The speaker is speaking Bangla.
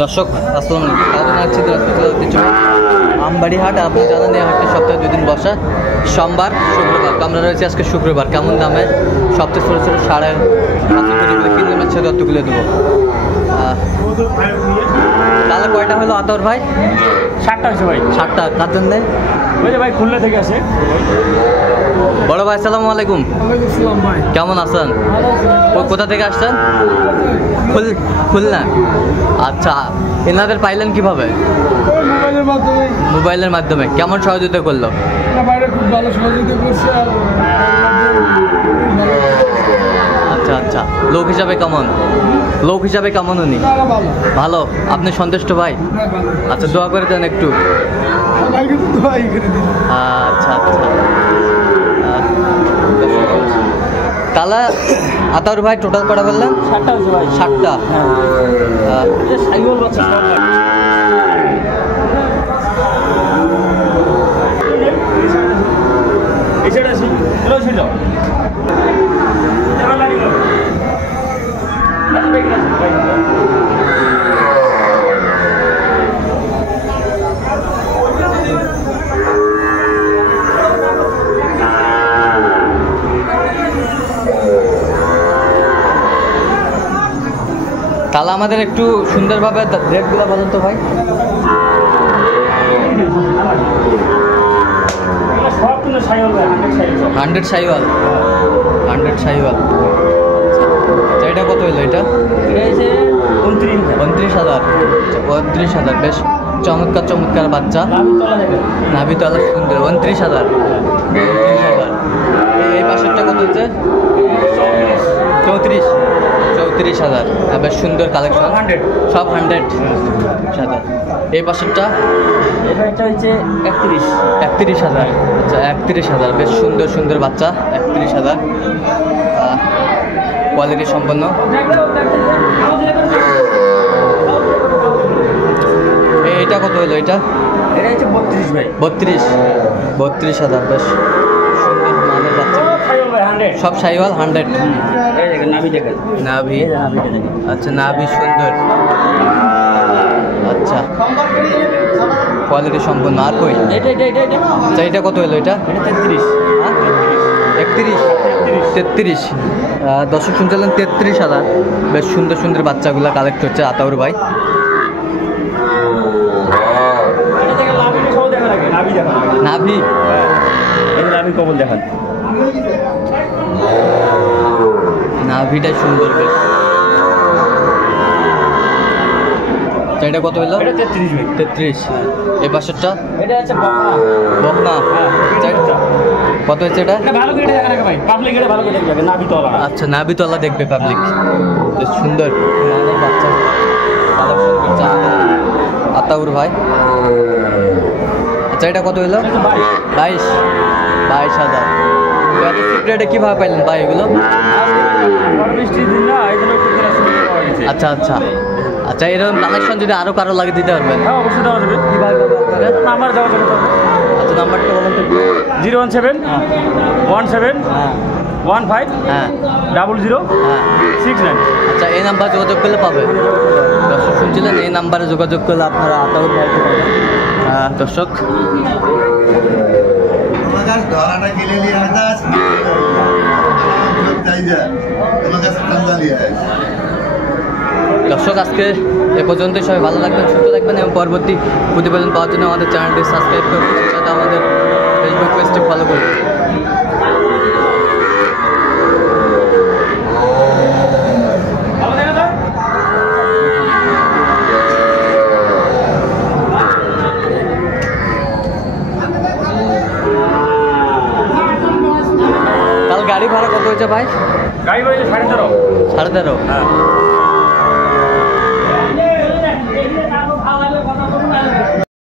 দর্শক আসসালামু আলাইকুম। আমবাড়ি হাট, আপনি জানেন এই হাটটি সপ্তাহে 2 দিন বসা, সোমবার শুক্রবার। আমরা রয়েছি আজকে শুক্রবার। কেমন দামে সবচেয়ে ছোটো ছোটো 5.5 কিলো মাছ ততগুলো দেবো। তাহলে কয়টা হলো আতর ভাই? 7টা হয়েছে ভাই। 7টা কার জন্যে? ওই যে ভাই খুলনা থেকে আসে বড় ভাই। আসসালামু আলাইকুম। ভাই। কেমন আছেন? কোথা থেকে আসছেন? খুলনা। আচ্ছা, এনাদের পাইলেন কিভাবে? মোবাইলের মাধ্যমে। কেমন সহযোগিতা করলো? খুব ভালো সহযোগিতা করছে। আচ্ছা আচ্ছা, লোক হিসাবে কেমন উনি? ভালো। আপনি সন্তুষ্ট ভাই? আচ্ছা, দোয়া করে দেন একটু। আচ্ছা আচ্ছা। তাহলে আতাউর ভাই টোটাল কটা বললেন? 7টা হয়েছে ভাই। 7টা। সাইকেল বাচ্চা তাহলে আমাদের একটু সুন্দরভাবে রেটগুলো বলেন তো ভাই। হান্ড্রেড সাইওয়াল। এটা কত হইলো? এটা 29,000। 29,000। বেশ চমৎকার বাচ্চা, নাভিতলা সুন্দর। 29,000। এই পাশেরটা কত হচ্ছে? 34,000। বেশ সুন্দর কালেকশন, সব 100,000। এই পাশেরটা হচ্ছে 31,000। আচ্ছা, 31,000। বেশ সুন্দর বাচ্চা। 31,000 কোয়ালিটি সম্পন্ন। এইটা কত হলো? এটা হচ্ছে 32 ভাই। 32,000। বেশ সুন্দর মানের বাচ্চা, সব সাইওয়াল 100। নাভি। আচ্ছা, নাভি সুন্দর। আচ্ছা, কোয়ালিটি সম্পন্ন। আর কই? আচ্ছা, এটা কত হলো? এটা 33। দর্শক শুনছিলেন 33,000। বেশ সুন্দর বাচ্চাগুলো কালেক্ট হচ্ছে আতাউর ভাই। নাভি কবল দেখান। নাভিটাই সুন্দর বেশ। এটা কত হলো? 33। এই পাশেরটা এটা হচ্ছে বকনা। কত হচ্ছে এটা? ভালো করে দেখা ভাই, পাবলিক এটা ভালো করে দেখবে। নাভিতলা। আচ্ছা, নাভিতলা দেখবে পাবলিক। বেশ সুন্দর বাচ্চা আতাউর ভাই। আচ্ছা, এটা কত হলো? 22,000। এত চিপ রেটে কীভাবে পাইলেন ভাই এগুলো? আচ্ছা, এরকম কালেকশন যদি আরও কারো লাগে দিতে পারবেন? অবশ্যই দেওয়া যাবে। কীভাবে পাবে আপনারা? নাম্বার দেওয়া যাবে। আচ্ছা, নাম্বারটা বলেন তো। 017 17 15 00 69। আচ্ছা, এই নাম্বার যোগাযোগ করলে পাবে। দর্শক শুনছিলেন, এই নাম্বারে যোগাযোগ করলে আপনারা আতাউর ভাইকে পাবেন। দর্শক আজকে এ পর্যন্তই। সবাই ভালো থাকবেন, সুস্থ থাকবেন এবং পরবর্তী প্রতিবেদন পাওয়ার জন্য আমাদের চ্যানেলটি সাবস্ক্রাইব করবেন, সাথে আমাদের ফেসবুক পেজটি ফলো করবেন। গাড়ি ভাড়া কত হয়েছে ভাই? গাড়ি ভাড়া 13.5। 13.5।